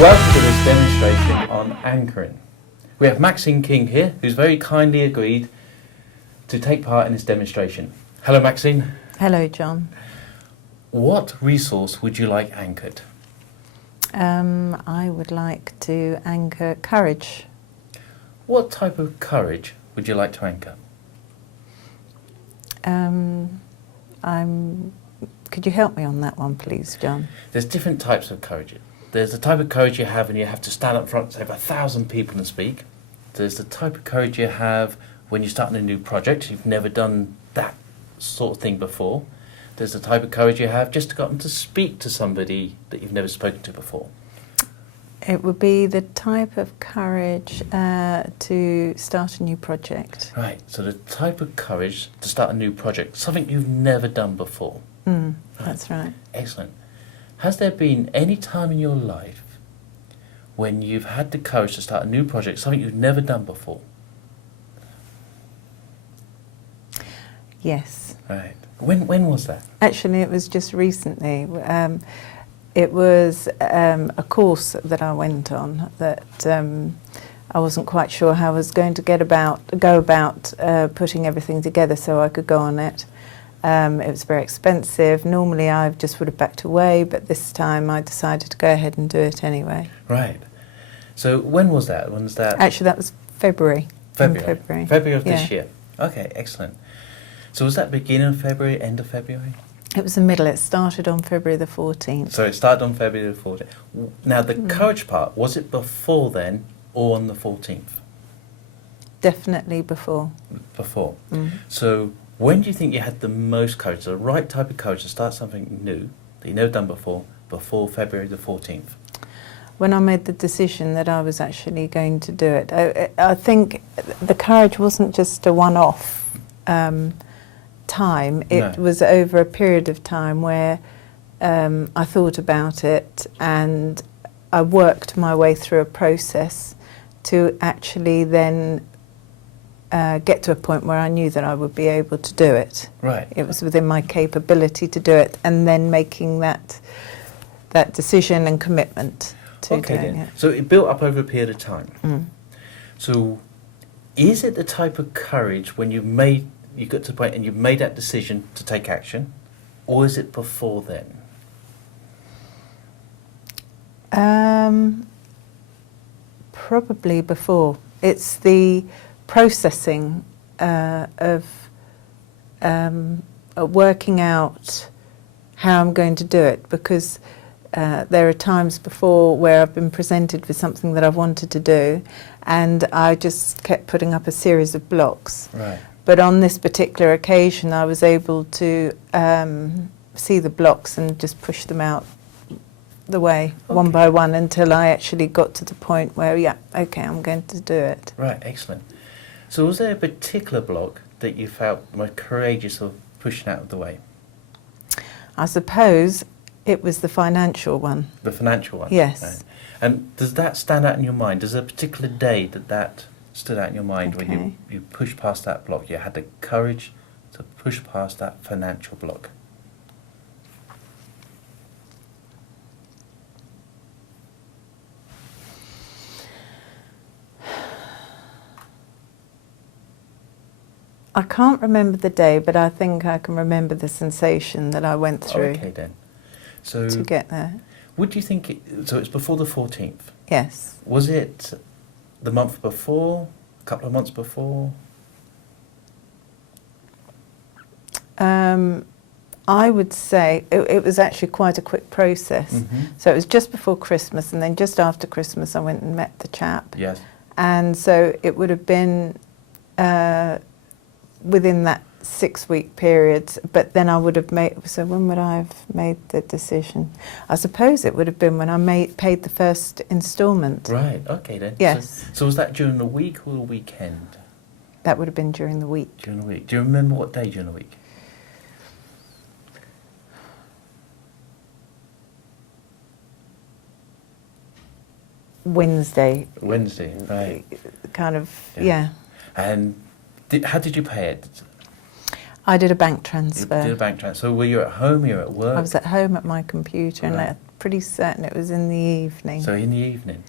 welcome to this demonstration on anchoring. We have Maxine King here, who's very kindly agreed to take part in this demonstration. Hello, Maxine. Hello, John. What resource would you like anchored? I would like to anchor courage. What type of courage would you like to anchor? Could you help me on that one, please, John? There's different types of courage. There's the type of courage you have when you have to stand up front, say, of 1,000 people and speak. There's the type of courage you have when you're starting a new project. You've never done that sort of thing before. There's the type of courage you have just to go up to speak to somebody that you've never spoken to before. It would be the type of courage to start a new project. Right, so the type of courage to start a new project, something you've never done before. That's right. Excellent. Has there been any time in your life when you've had the courage to start a new project, something you've never done before? Yes. Right. When was that? Actually, it was just recently. It was a course that I went on that I wasn't quite sure how I was going to go about putting everything together so I could go on it. It was very expensive. Normally I just would have backed away, but this time I decided to go ahead and do it anyway. Right. So when was that? When was that? Actually, that was February. February. February of this year. Okay, excellent. So was that beginning of February, end of February? It was the middle. It started on February the 14th. So it started on February the 14th. Now, the courage part, was it before then or on the 14th? Definitely before. Before. So when do you think you had the most courage, the right type of courage to start something new that you've never done before February the 14th? When I made the decision that I was actually going to do it. I think the courage wasn't just a one-off time. It was over a period of time where I thought about it and I worked my way through a process to actually then get to a point where I knew that I would be able to do it. Right. It was within my capability to do it, and then making that decision and commitment to doing it. So it built up over a period of time. So is it the type of courage when you got to the point and you made that decision to take action, or is it before then? Probably before. It's the processing of working out how I'm going to do it, because there are times before where I've been presented with something that I've wanted to do and I just kept putting up a series of blocks. Right. But on this particular occasion I was able to see the blocks and just push them out the way, one by one, until I actually got to the point where, I'm going to do it. Right, excellent. So was there a particular block that you felt most courageous of pushing out of the way? I suppose it was the financial one. The financial one? Yes. Right. And does that stand out in your mind? Does there a particular day that stood out in your mind when you pushed past that block? You had the courage to push past that financial block? I can't remember the day, but I think I can remember the sensation that I went through. Okay then. So to get there. Would you think so it's before the 14th? Yes. Was it the month before, a couple of months before? I would say it was actually quite a quick process. So it was just before Christmas, and then just after Christmas I went and met the chap. Yes. And so it would have been within that 6-week period, but then I would have when would I have made the decision? I suppose it would have been when I paid the first instalment. Right, okay then. Yes. So was that during the week or the weekend? That would have been during the week. During the week. Do you remember what day during the week? Wednesday. Wednesday, right. Kind of, yeah. And how did you pay it? I did a bank transfer. You did a bank transfer. So were you at home, you were at work? I was at home at my computer and I pretty certain it was in the evening. So in the evening.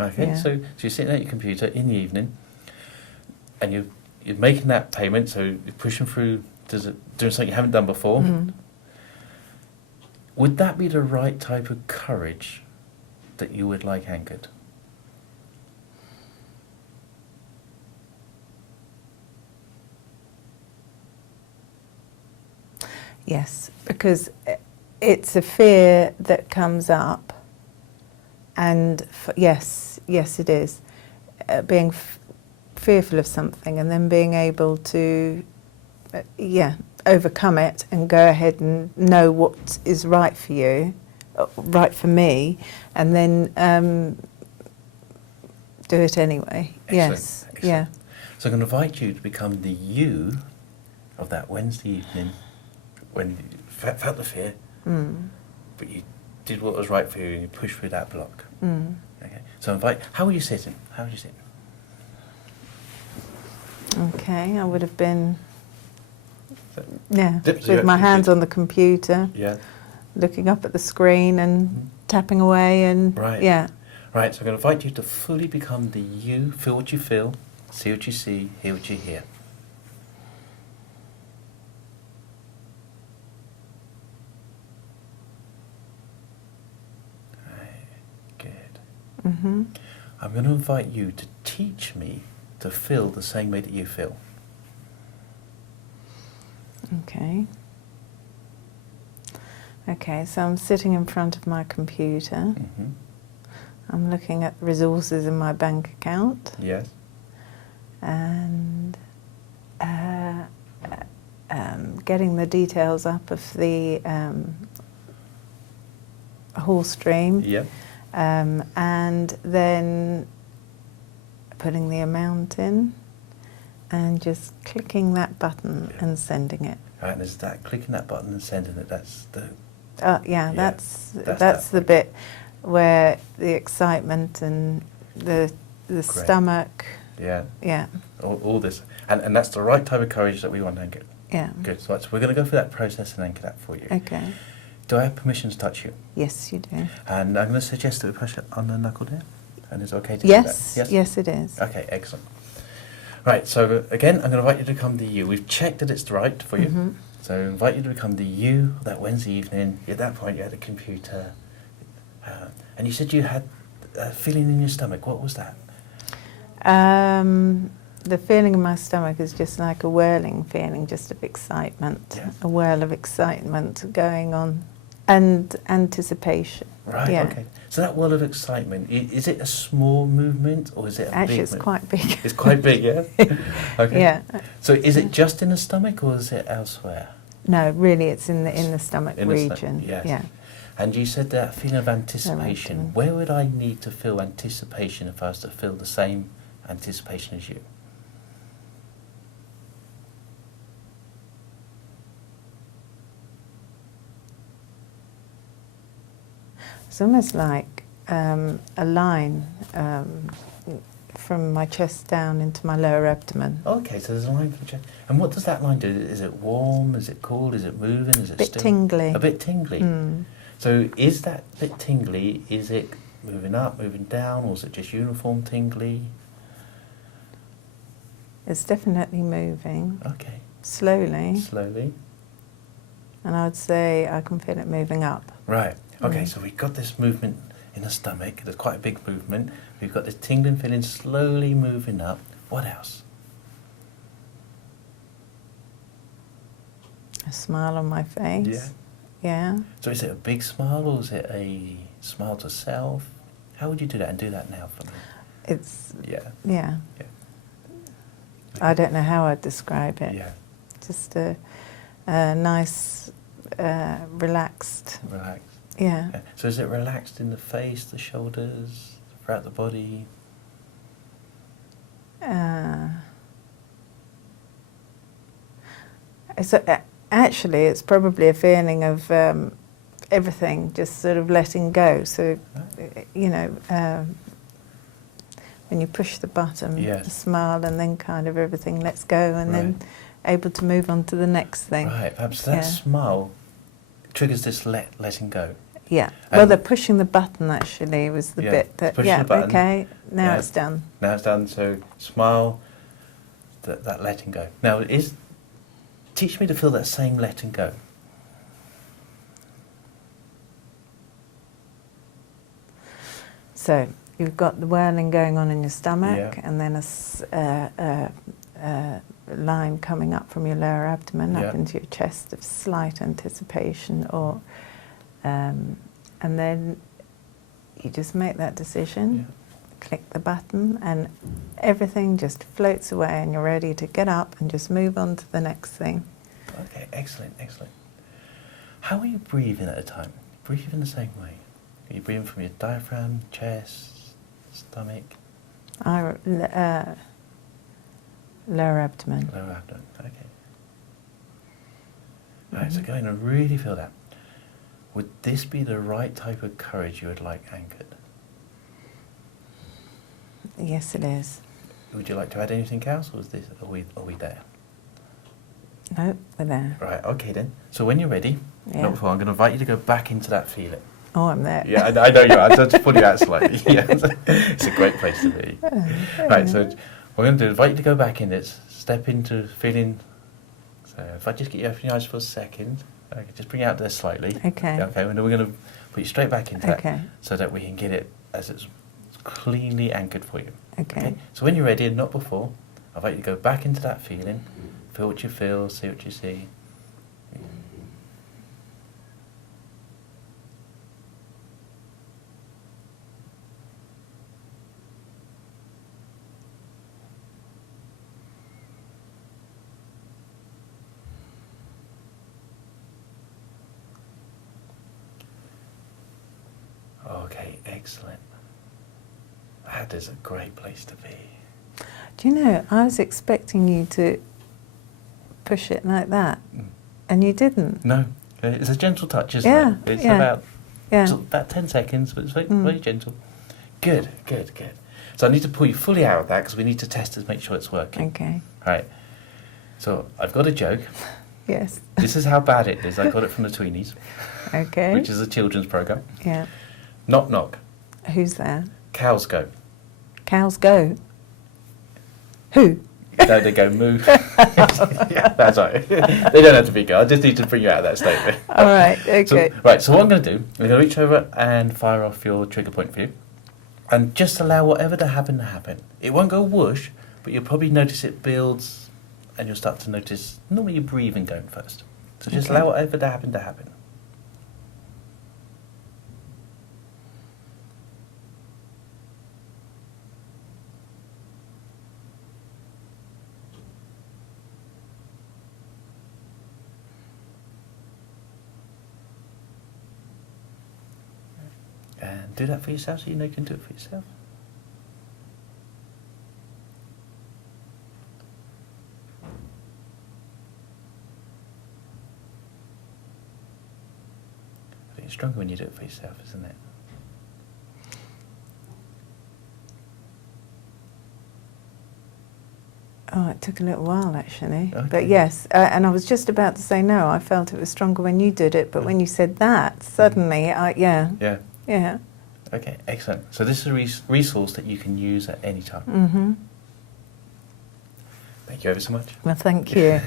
Okay, Yeah. so you're sitting at your computer in the evening, and you're making that payment, so you're pushing through, doing something you haven't done before. Mhm. Would that be the right type of courage that you would like anchored? Yes, because it's a fear that comes up, and yes, it is. Being fearful of something and then being able to, overcome it and go ahead and know what is right for you, right for me, and then do it anyway. Excellent, Yes, excellent. yeah. So I'm going to invite you to become the you of that Wednesday evening when you felt the fear, but you did what was right for you and you pushed through that block. Okay. So how were you sitting? How were you sitting? Okay, I would have been, So, with my hands on the computer, yeah. looking up at the screen and tapping away and, Right. yeah. Right, so I'm going to invite you to fully become the you, feel what you feel, see what you see, hear what you hear. Right, good. Mm-hmm. I'm going to invite you to teach me to feel the same way that you feel. Okay. Okay, so I'm sitting in front of my computer. Mm-hmm. I'm looking at the resources in my bank account Yes. and getting the details up of the horse stream, Yeah. and then putting the amount in and just clicking that button and sending it. Right, and there's that clicking that button and sending it. That's the That's that the bit where the excitement and the stomach. yeah. Yeah, All this, and that's the right type of courage that we want to anchor. yeah. Good. So we're going to go through that process and anchor that for you. Okay. Do I have permission to touch you? Yes, you do. And I'm going to suggest that we push it on the knuckle there. And it's okay to Yes, do that? yes, it is. Okay, excellent. Right, so again, I'm going to invite you to become the you. We've checked that it's right for you. Mhm. So I invite you to become the you that Wednesday evening. At that point, you had a computer. And you said you had a feeling in your stomach. What was that? The feeling in my stomach is just like a whirling feeling, just of excitement, Yeah. a whirl of excitement going on, and anticipation. Right, Yeah. okay. So that whirl of excitement, is it a small movement or is it a Actually, big it's movement? quite big. It's quite big, yeah? Okay. Yeah. So is it just in the stomach or is it elsewhere? No, really, it's in the stomach In the stomach, region. yes. Yeah. And you said that feeling of anticipation. abdomen. Where would I need to feel anticipation if I was to feel the same anticipation as you? It's almost like a line from my chest down into my lower abdomen. Okay, so there's a line from the chest. And what does that line do? Is it warm? Is it cool? Is it moving? Is it A bit still? tingly. A bit tingly. Mm. So is that bit tingly, is it moving up, moving down, or is it just uniform tingly? It's definitely moving Okay, slowly, slowly. and I would say I can feel it moving up. Right, okay, Mm. so we've got this movement in the stomach, there's quite a big movement. We've got this tingling feeling slowly moving up. What else? A smile on my face. Yeah. Yeah. So is it a big smile or is it a smile to self? How would you do that? And do that now for me. It's, Yeah. yeah. Yeah. I don't know how I'd describe it. Yeah. Just a nice, relaxed, Relax. yeah. Yeah. So is it relaxed in the face, the shoulders, throughout the body? Actually, it's probably a feeling of everything just sort of letting go. So, you know, when you push the button, Yes. the smile, and then kind of everything lets go, and then able to move on to the next thing. Right, perhaps that Yeah. smile triggers this letting go. Yeah. Well, the pushing the button actually was the bit that. pushing Yeah. the button. Okay. Now Yeah. it's done. Now it's done. So smile. That letting go. Now teach me to feel that same letting go. So you've got the whirling going on in your stomach, Yeah. and then a line coming up from your lower abdomen up into your chest of slight anticipation, or and then you just make that decision, click the button, and everything just floats away, and you're ready to get up and just move on to the next thing. Okay, excellent, excellent. How are you breathing at a time? Breathe in the same way. Are you breathing from your diaphragm, chest, stomach? Lower abdomen. Lower abdomen, okay. Alright, so go in and really feel that. Would this be the right type of courage you would like anchored? Yes, it is. Would you like to add anything else, or are we there? No, we're there. Right, okay then. So when you're ready, Yeah. not before, I'm going to invite you to go back into that feeling. Oh, I'm there. Yeah, I know you are. I'm just pulling you out slightly. Yeah, it's a great place to be. Right, so what we're going to do, invite you to go back in it, step into feeling. So if I just get you open your eyes for a second, I can just bring it out there slightly. Okay. Yeah, okay, and then we're going to put you straight back into Okay. that so that we can get it as it's cleanly anchored for you. Okay. So when you're ready, and not before, I invite you to go back into that feeling, feel what you feel, see what you see. Okay, excellent. That is a great place to be. Do you know, I was expecting you to push it like that, and you didn't. No, it's a gentle touch, isn't Yeah, it? It's yeah. about 10 seconds, but it's very gentle. Good, good, good. So I need to pull you fully out of that because we need to test to make sure it's working. Okay. Right. So I've got a joke. Yes. This is how bad it is. I got it from the Tweenies, Okay. which is a children's program. Yeah. Knock, knock. Who's there? Cows go. Cows go. Who? No, they go moo. Yeah, that's right. They don't have to be go. I just need to bring you out of that statement. All right. Okay. So what I'm going to do, I'm going to reach over and fire off your trigger point for you. And just allow whatever to happen to happen. It won't go whoosh, but you'll probably notice it builds, and you'll start to notice normally your breathing going first. So just allow whatever to happen to happen. And do that for yourself so you know you can do it for yourself. I think it's stronger when you do it for yourself, isn't it? Oh, it took a little while actually. Okay. But yes, and I was just about to say no, I felt it was stronger when you did it, but when you said that, suddenly, yeah. Yeah. Yeah. Okay, excellent. So this is a resource that you can use at any time. Mm-hmm. Thank you ever so much. Well, thank you.